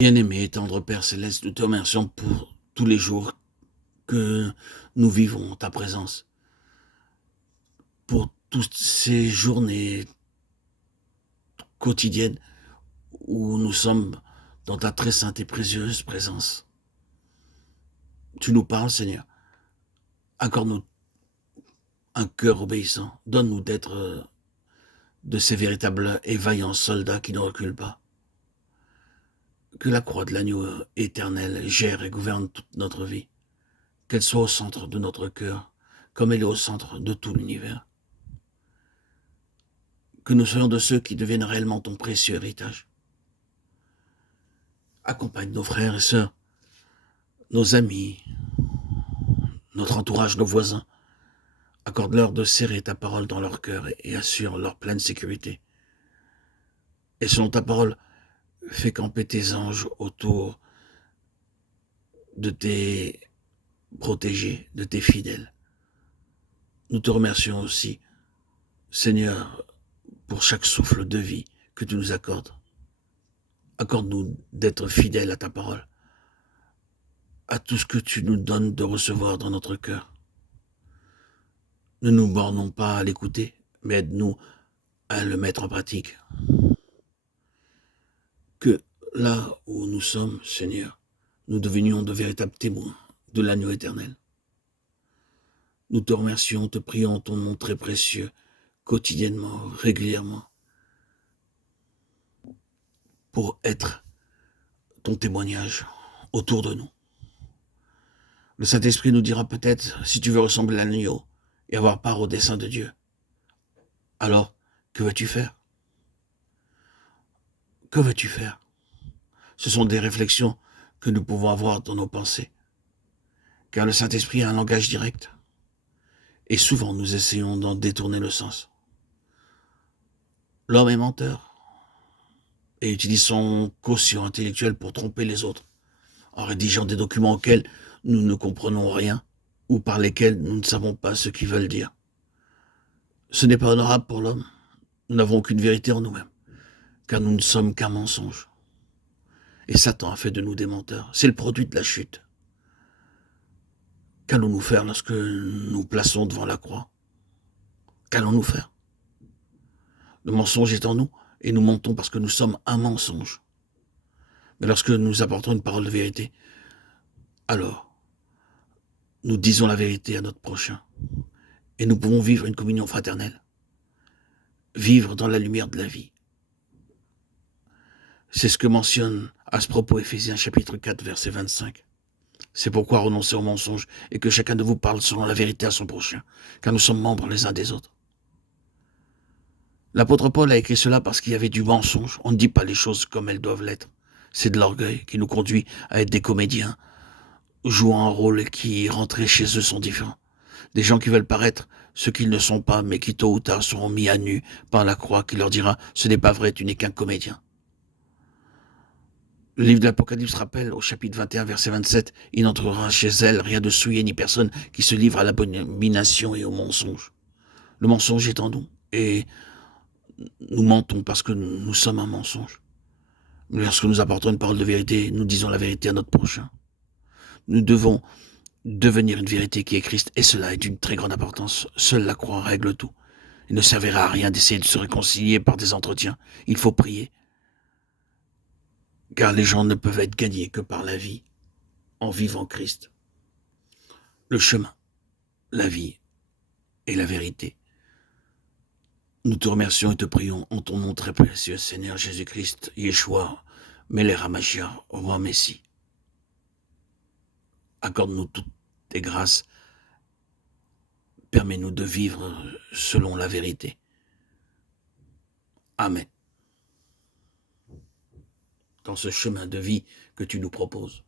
Bien-aimé et tendre Père Céleste, nous te remercions pour tous les jours que nous vivons en ta présence, pour toutes ces journées quotidiennes où nous sommes dans ta très sainte et précieuse présence. Tu nous parles, Seigneur. Accorde-nous un cœur obéissant. Donne-nous d'être de ces véritables et vaillants soldats qui ne reculent pas. Que la croix de l'agneau éternel gère et gouverne toute notre vie. Qu'elle soit au centre de notre cœur, comme elle est au centre de tout l'univers. Que nous soyons de ceux qui deviennent réellement ton précieux héritage. Accompagne nos frères et sœurs, nos amis, notre entourage, nos voisins. Accorde-leur de serrer ta parole dans leur cœur et assure leur pleine sécurité. Et selon ta parole, fais camper tes anges autour de tes protégés, de tes fidèles. Nous te remercions aussi, Seigneur, pour chaque souffle de vie que tu nous accordes. Accorde-nous d'être fidèles à ta parole, à tout ce que tu nous donnes de recevoir dans notre cœur. Ne nous bornons pas à l'écouter, mais aide-nous à le mettre en pratique. Que là où nous sommes, Seigneur, nous devenions de véritables témoins de l'agneau éternel. Nous te remercions, te prions en ton nom très précieux, quotidiennement, régulièrement, pour être ton témoignage autour de nous. Le Saint-Esprit nous dira peut-être, si tu veux ressembler à l'agneau et avoir part au dessein de Dieu, alors que veux-tu faire? Que veux-tu faire? Ce sont des réflexions que nous pouvons avoir dans nos pensées, car le Saint-Esprit a un langage direct, et souvent nous essayons d'en détourner le sens. L'homme est menteur, et utilise son quotient intellectuel pour tromper les autres, en rédigeant des documents auxquels nous ne comprenons rien, ou par lesquels nous ne savons pas ce qu'ils veulent dire. Ce n'est pas honorable pour l'homme. Nous n'avons aucune vérité en nous-mêmes, car nous ne sommes qu'un mensonge. Et Satan a fait de nous des menteurs. C'est le produit de la chute. Qu'allons-nous faire lorsque nous plaçons devant la croix? Qu'allons-nous faire? Le mensonge est en nous, et nous mentons parce que nous sommes un mensonge. Mais lorsque nous apportons une parole de vérité, alors nous disons la vérité à notre prochain. Et nous pouvons vivre une communion fraternelle. Vivre dans la lumière de la vie. C'est ce que mentionne à ce propos Éphésiens chapitre 4, verset 25. C'est pourquoi renoncez au mensonge et que chacun de vous parle selon la vérité à son prochain, car nous sommes membres les uns des autres. L'apôtre Paul a écrit cela parce qu'il y avait du mensonge. On ne dit pas les choses comme elles doivent l'être. C'est de l'orgueil qui nous conduit à être des comédiens, jouant un rôle qui, rentrés chez eux, sont différents. Des gens qui veulent paraître ce qu'ils ne sont pas, mais qui tôt ou tard seront mis à nu par la croix qui leur dira « Ce n'est pas vrai, tu n'es qu'un comédien ». Le livre de l'Apocalypse rappelle au chapitre 21, verset 27, « Il n'entrera chez elle rien de souillé ni personne qui se livre à l'abomination et au mensonge. » Le mensonge est en nous et nous mentons parce que nous sommes un mensonge. Mais lorsque nous apportons une parole de vérité, nous disons la vérité à notre prochain. Nous devons devenir une vérité qui est Christ, et cela est d'une très grande importance. Seule la croix règle tout. Il ne servira à rien d'essayer de se réconcilier par des entretiens. Il faut prier. Car les gens ne peuvent être gagnés que par la vie, en vivant Christ. Le chemin, la vie et la vérité. Nous te remercions et te prions en ton nom très précieux, Seigneur Jésus-Christ, Yeshua, Melech HaMashiach, roi Messie. Accorde-nous toutes tes grâces. Permets-nous de vivre selon la vérité. Amen. Dans ce chemin de vie que tu nous proposes.